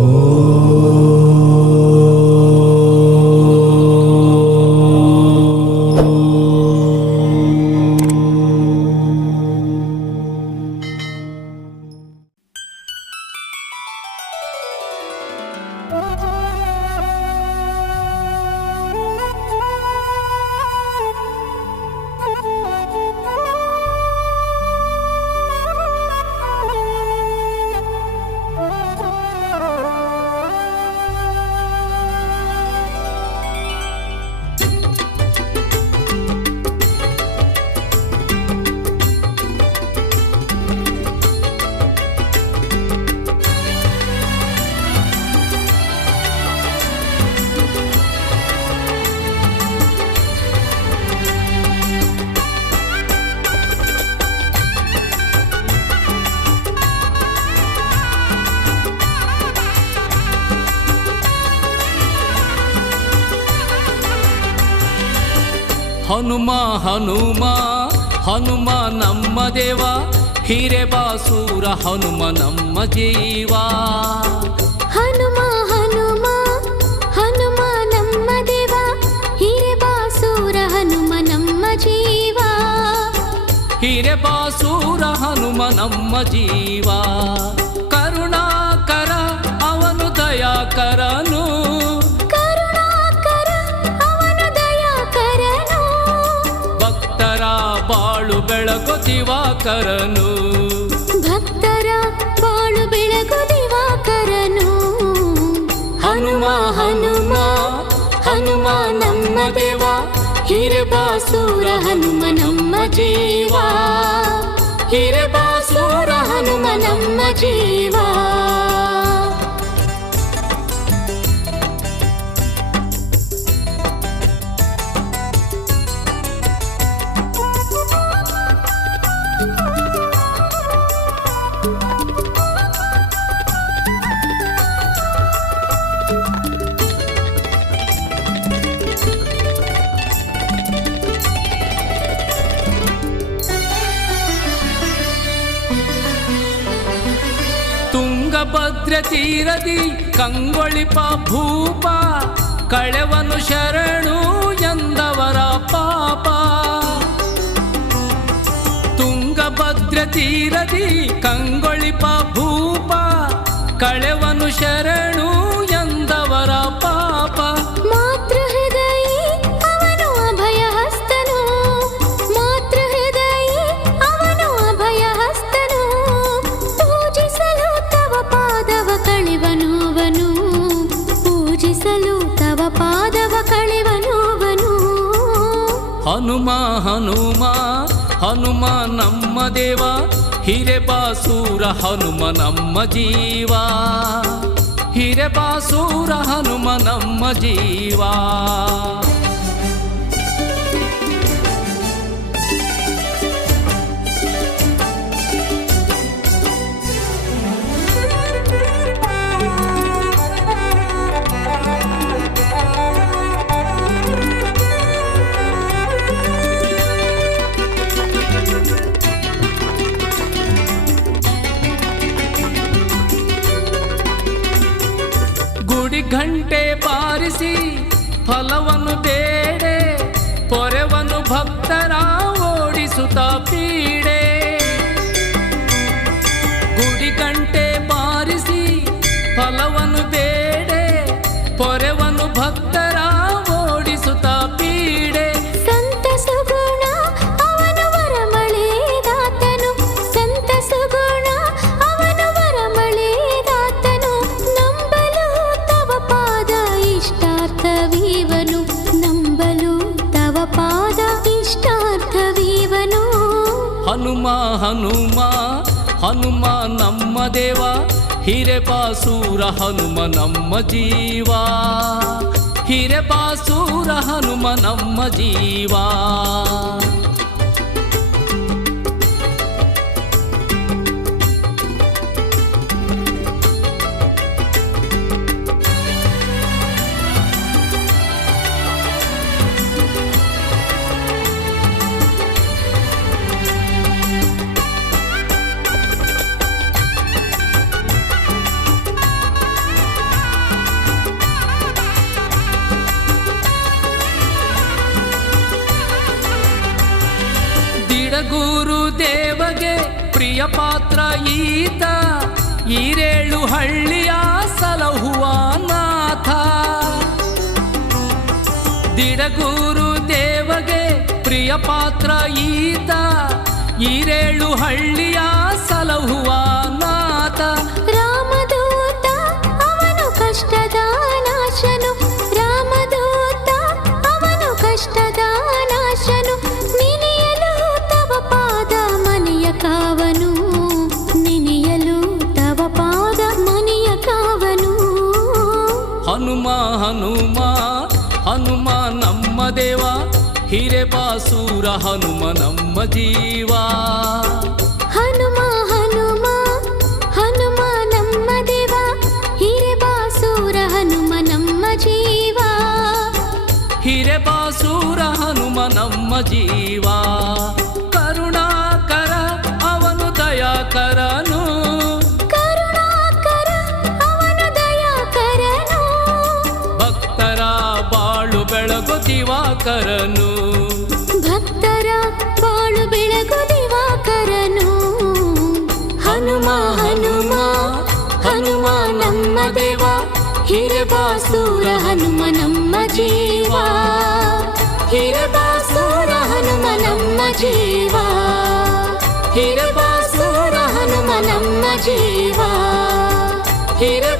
Oh. Hanuma Hanuma Hanuma ನಮ್ಮ ದೇವ ಹಿರೇಬಾಸೂರ ಹನುಮ ನಮ್ಮ ಜೀವ ಹನುಮ ಹನುಮ ಹನುಮ ನಮ್ಮ ದೇವ ಹಿರೇಬಾಸೂರ ಹನುಮ ನಮ್ಮ ಜೀವ ಹಿರೇಬಾಸೂರ ಹನುಮ ನಮ್ಮ ಜೀವ ಬೆಳಗು ದಿವಾಕರನು ಭಕ್ತರ ಬಾಳು ಬೆಳಗು ದಿವಾಕರನು ಹನುಮ ಹನುಮ ಹನುಮ ನಮ್ಮ ದೇವ. ಹಿರೇಬಾಸೂರ ಹನುಮ ನಮ್ಮ ಜೀವ. ಹಿರೇಬಾಸೂರ ಹನುಮ ನಮ್ಮ ಜೀವ. ತುಂಗಭದ್ರ ತೀರದಿ ಕಂಗೊಳಿಪ ಭೂಪ ಕಳೆವನು ಶರಣು ಎಂದವರ ಪಾಪ. ತುಂಗಭದ್ರ ತೀರದಿ ಕಂಗೊಳಿಪ ಭೂಪ ಕಳೆವನು ಶರಣು ಹನುಮ ಹನುಮ ಹನುಮ ನಮ್ಮ ದೇವ ಬಾಸುರ ಹನುಮ ನಮ್ಮ ಜೀವ. ಬಾಸುರ ಹನುಮ ನಮ್ಮ ಜೀವ. కలిసి ఫలవను తే ಹನುಮ ಹನುಮ ಹನುಮ ನಮ್ಮ ದೇವ ಹಿರೇಬಾಸೂರ ಹನುಮ ನಮ್ಮ ಜೀವ ಹಿರೇಬಾಸೂರ ಹನುಮ ಶಿರಗೂರು ದೇವಗೆ ಪ್ರಿಯ ಪಾತ್ರ ಈತ. ಈರೇಳು ಹಳ್ಳಿಯ ಸಲಹುವ ನಾಥ. ದಿಡಗೂರು ದೇವಗೆ ಪ್ರಿಯ ಪಾತ್ರ ಈತ. ಈರೇಳು ಹಳ್ಳಿಯ ಸಲಹುವ ಹನುಮ ಹನುಮ ಹನುಮ ನಮ್ಮ ದೇವ ಹಿರೇಬಾಸೂರ ಹನುಮ ನಮ್ಮ ಜೀವ ಹನುಮ ಹನುಮ ಹನುಮ ನಮ್ಮ ದೇವ ಹಿರೇಬಾಸೂರ ಹನುಮ ನಮ್ಮ ಜೀವ ಹಿರೇಬಾಸೂರ ಹನುಮ ನಮ್ಮ ಜೀವ ಕರುಣಾಕರ ದಿವಾಕರನು. ಭಕ್ತರ ಬಾಳು ಬೆಳಗು ದಿವಾಕರನು. ಹನುಮ ಹನುಮ ಹನುಮ ನಮ್ಮ ದೇವ. ಹಿರಬಾಸೂರ ಹನುಮ ನಮ್ಮ ಜೀವ. ಹಿರಬಾಸೂರ ಹನುಮ ನಮ್ಮ ಜೀವ. ಹಿರಬಾಸೂರ ಹನುಮ ನಮ್ಮ ಜೀವ. ಹಿರ